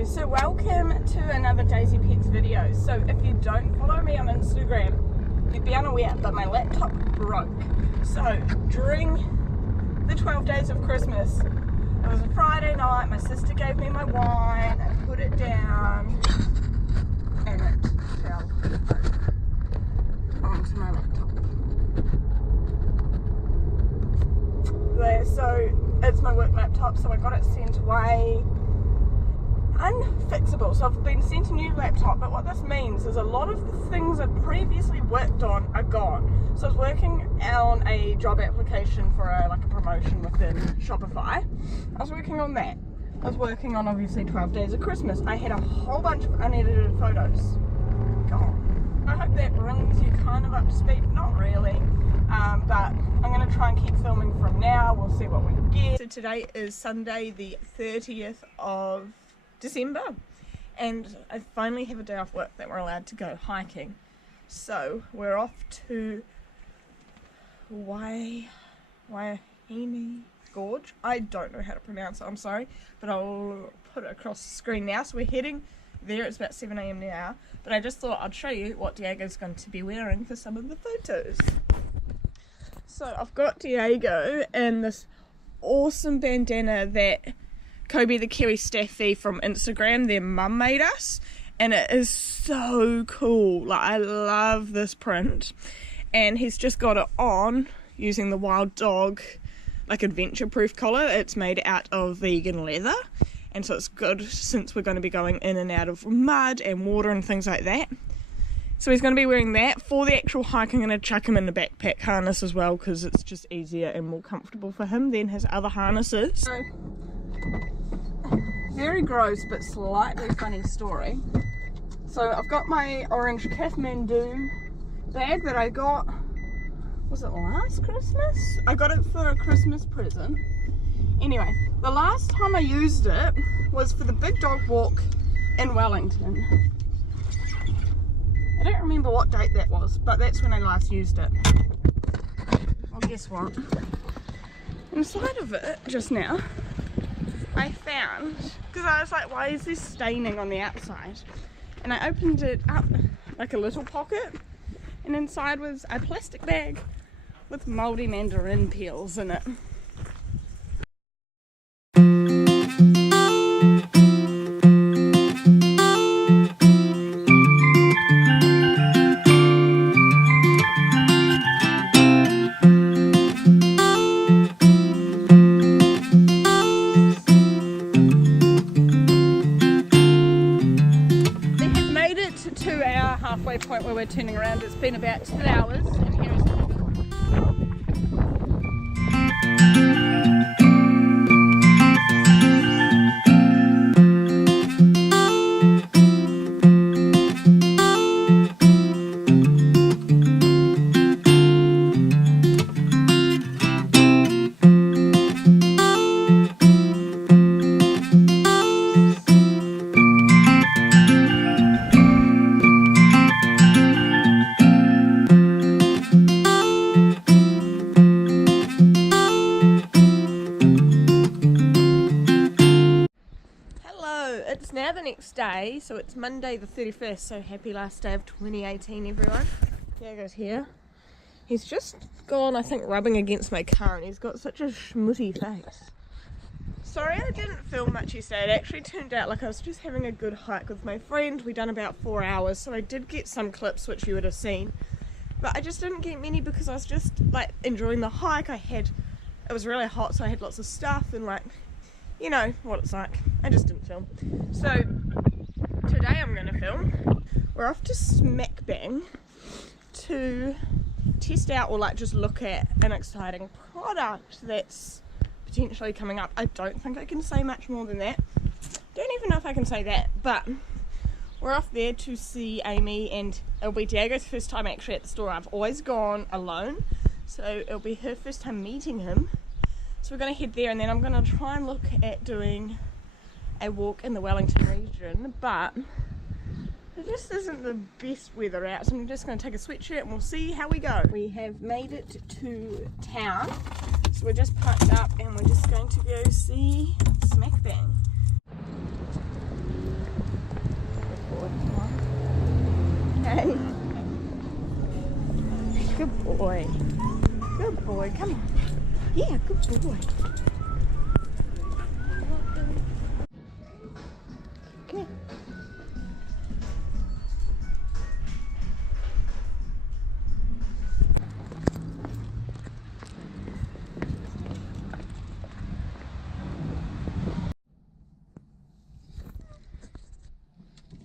Hello, so welcome to another DaisyPets video. So if you don't follow me on Instagram, you'd be unaware, but my laptop broke. So during the 12 days of Christmas, it was a Friday night, my sister gave me my wine, I put it down, and it fell onto my laptop. There, so it's my work laptop, so I got it sent away. Unfixable, so I've been sent a new laptop, but what this means is a lot of the things I've previously worked on are gone. So I was working on a job application for a promotion within Shopify. I was working on that. I was working on obviously 12 Days of Christmas. I had a whole bunch of unedited photos gone. I hope that brings you kind of up to speed, not really, but I'm going to try and keep filming from now. We'll see what we get. So today is Sunday the 30th of December, and I finally have a day off work that we're allowed to go hiking. So we're off to Waihine Gorge. I don't know how to pronounce it, I'm sorry, but I'll put it across the screen now. So we're heading there. It's about 7 AM now, but I just thought I'd show you what Diego's going to be wearing for some of the photos. So I've got Diego in this awesome bandana that Kobe the Kiwi Staffy from Instagram, their mum made us, and it is so cool. Like, I love this print, and he's just got it on using the Wild Dog adventure proof collar. It's made out of vegan leather, and so it's good since we're going to be going in and out of mud and water and things like that. So he's going to be wearing that. For the actual hike, I'm going to chuck him in the backpack harness as well, because it's just easier and more comfortable for him than his other harnesses. So, very gross but slightly funny story. So I've got my orange Kathmandu bag that I got, was it last Christmas? I got it for a Christmas present. Anyway, the last time I used it was for the big dog walk in Wellington. I don't remember what date that was, but that's when I last used it. Well, guess what? Inside of it just now, I found, because I was like, why is this staining on the outside? And I opened it up like a little pocket, and inside was a plastic bag with mouldy mandarin peels in it. Halfway point where we're turning around. It's been about 2 hours, and here is it's now the next day, so it's Monday the 31st, so happy last day of 2018 everyone. Diego's here. He's just gone, I think, rubbing against my car, and he's got such a schmutty face. Sorry I didn't film much yesterday. It actually turned out like I was just having a good hike with my friend. We done about 4 hours, so I did get some clips which you would have seen, but I just didn't get many because I was just enjoying the hike. It was really hot, so I had lots of stuff, and you know what it's like. I just didn't film. So today I'm going to film. We're off to Smack Bang to test out or just look at an exciting product that's potentially coming up. I don't think I can say much more than that. Don't even know if I can say that, but we're off there to see Amy, and it'll be Diego's first time actually at the store. I've always gone alone, so it'll be her first time meeting him. So we're going to head there, and then I'm going to try and look at doing a walk in the Wellington region, but it just isn't the best weather out, so I'm just going to take a sweatshirt and we'll see how we go. We have made it to town, so we're just parked up and we're just going to go see Smack Bang. Hey. Good boy. Good boy. Come on. Yeah, good boy. Okay.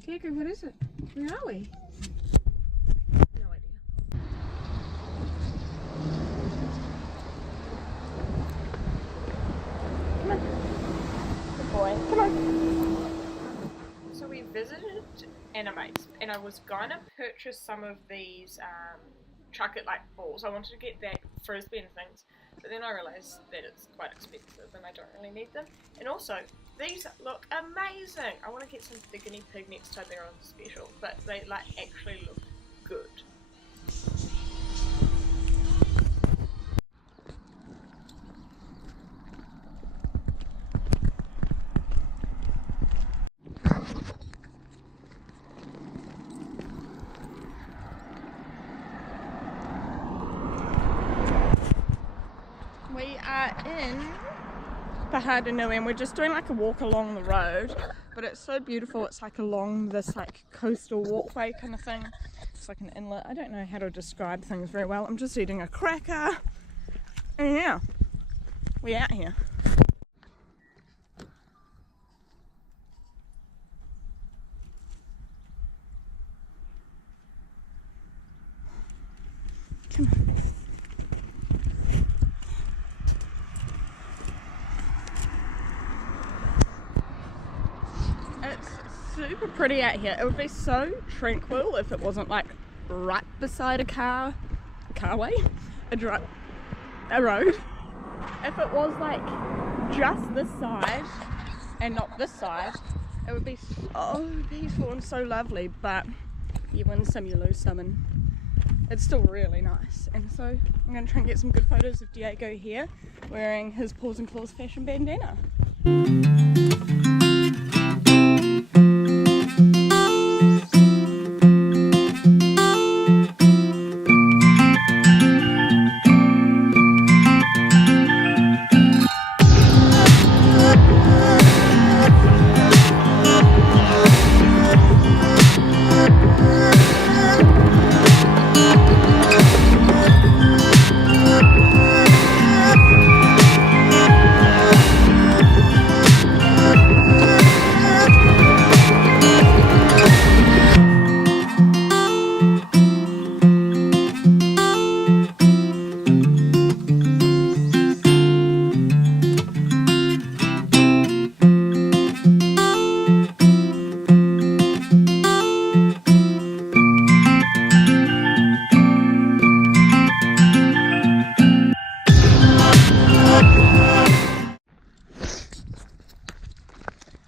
Diego, what is it? Where are we? No idea. Come on. Good boy. Come on. So we visited Animates and I was gonna purchase some of these chocolate like balls. I wanted to get that frisbee and things, but then I realised that it's quite expensive and I don't really need them. And also, these look amazing! I want to get some for the guinea pig next time they're on special, but they like actually look good. We are in Paharanui and we're just doing like a walk along the road, but it's so beautiful. It's like along this like coastal walkway kind of thing. It's like an inlet. I don't know how to describe things very well. I'm just eating a cracker and yeah, we're out here. Come on. Super pretty out here. It would be so tranquil if it wasn't like right beside a carway, a road. If it was like just this side and not this side, it would be so peaceful and so lovely, but you win some, you lose some, and it's still really nice. And so I'm going to try and get some good photos of Diego here wearing his Paws and Claws fashion bandana.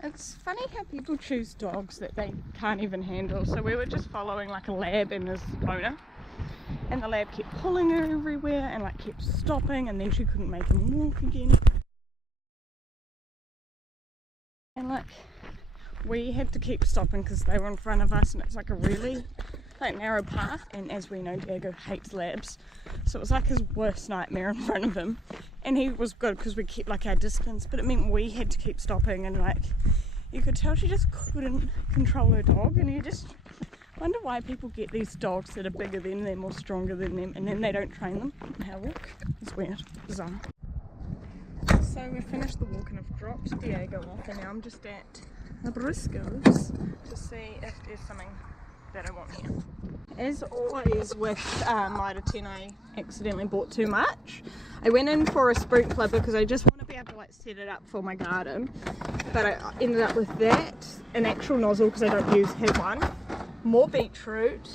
It's funny how people choose dogs that they can't even handle. So we were just following like a lab and his owner, and the lab kept pulling her everywhere and like kept stopping, and then she couldn't make him walk again. And like we had to keep stopping because they were in front of us, and it's like a really like narrow path, and as we know, Diego hates labs, so it was like his worst nightmare in front of him. And he was good because we kept like our distance, but it meant we had to keep stopping, and like you could tell she just couldn't control her dog, and you just wonder why people get these dogs that are bigger than them or stronger than them and then they don't train them in how to walk. It's weird, bizarre. So we finished the walk and I've dropped Diego off, and now I'm just at the Briscoes to see if there's something that I want here. As always with Mitre 10, I accidentally bought too much. I went in for a sprinkler because I just want to be able to like set it up for my garden, but I ended up with that, an actual nozzle because I don't have one, more beetroot,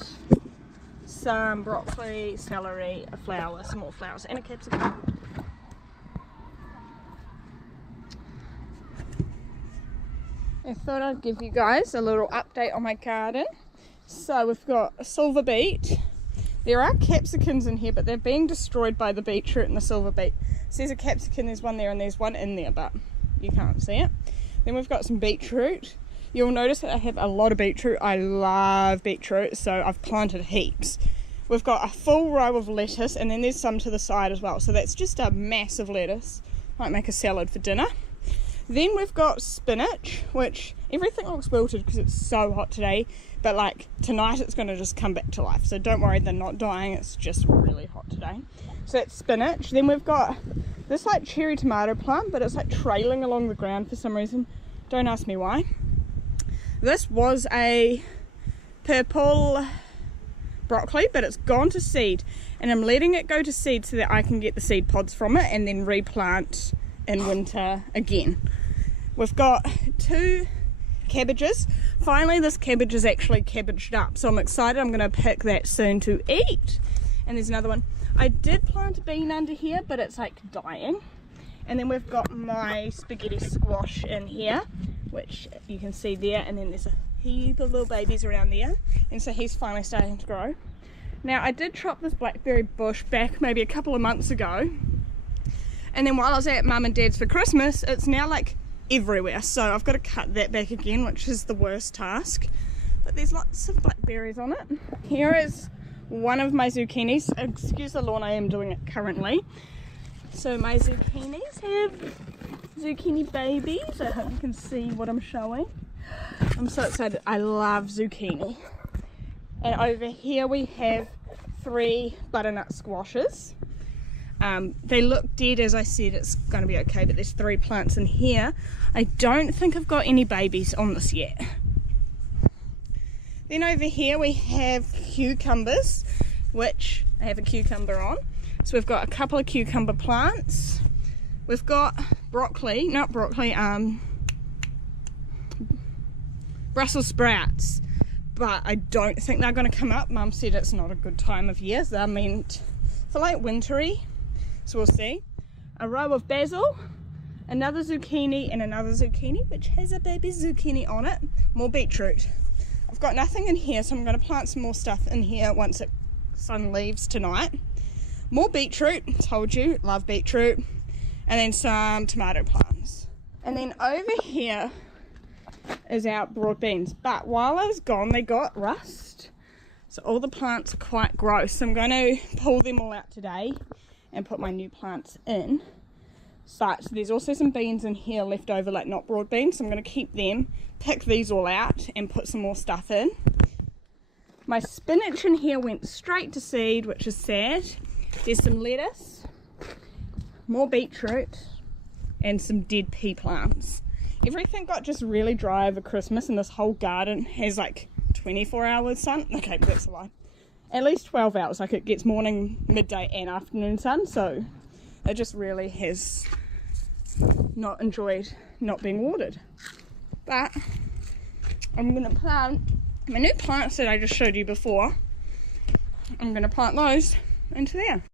some broccoli, celery, a flower, some more flowers, and a capsicum. I thought I'd give you guys a little update on my garden. So we've got a silver beet. There are capsicums in here, but they're being destroyed by the beetroot and the silver beet. So there's a capsicum, there's one there, and there's one in there, but you can't see it. Then we've got some beetroot. you'll notice that I have a lot of beetroot. I love beetroot, so I've planted heaps. We've got a full row of lettuce, and then there's some to the side as well, so that's just a massive lettuce. Might make a salad for dinner. Then we've got spinach, which everything looks wilted because it's so hot today, but like tonight it's going to just come back to life, so don't worry, they're not dying, it's just really hot today. So that's spinach. Then we've got this like cherry tomato plant, but it's like trailing along the ground for some reason, don't ask me why. This was a purple broccoli, but it's gone to seed, and I'm letting it go to seed so that I can get the seed pods from it and then replant in winter again. We've got 2 cabbages. Finally this cabbage is actually cabbaged up, so I'm excited. I'm going to pick that soon to eat. And there's another one. I did plant a bean under here, but it's like dying. And then we've got my spaghetti squash in here, which you can see there, and then there's a heap of little babies around there, and so he's finally starting to grow. Now I did chop this blackberry bush back maybe a couple of months ago, and then while I was at mum and dad's for Christmas, it's now like everywhere, so I've got to cut that back again, which is the worst task, but there's lots of blackberries on it. Here is one of my zucchinis. Excuse the lawn, I am doing it currently. So my zucchinis have zucchini babies. I hope you can see what I'm showing. I'm so excited. I love zucchini. And over here we have 3 butternut squashes. They look dead, as I said, it's going to be okay, but there's 3 plants in here. I don't think I've got any babies on this yet. Then over here we have cucumbers, which I have a cucumber on. So we've got a couple of cucumber plants. We've got broccoli, not broccoli, Brussels sprouts, but I don't think they're going to come up. Mum said it's not a good time of year. They're meant for like wintry, so we'll see. A row of basil, another zucchini, and another zucchini, which has a baby zucchini on it. More beetroot. I've got nothing in here, so I'm going to plant some more stuff in here once the sun leaves tonight. More beetroot, told you, love beetroot. And then some tomato plants. And then over here is our broad beans, but while I was gone they got rust, so all the plants are quite gross, so I'm going to pull them all out today and put my new plants in. But there's also some beans in here left over, like not broad beans, so I'm going to keep them, pick these all out and put some more stuff in. My spinach in here went straight to seed, which is sad. There's some lettuce, more beetroot, and some dead pea plants. Everything got just really dry over Christmas, and this whole garden has like 24 hours sun. Okay, that's a lie. At least 12 hours, like it gets morning, midday and afternoon sun, so it just really has not enjoyed not being watered. But I'm going to plant my new plants that I just showed you before. I'm going to plant those into there.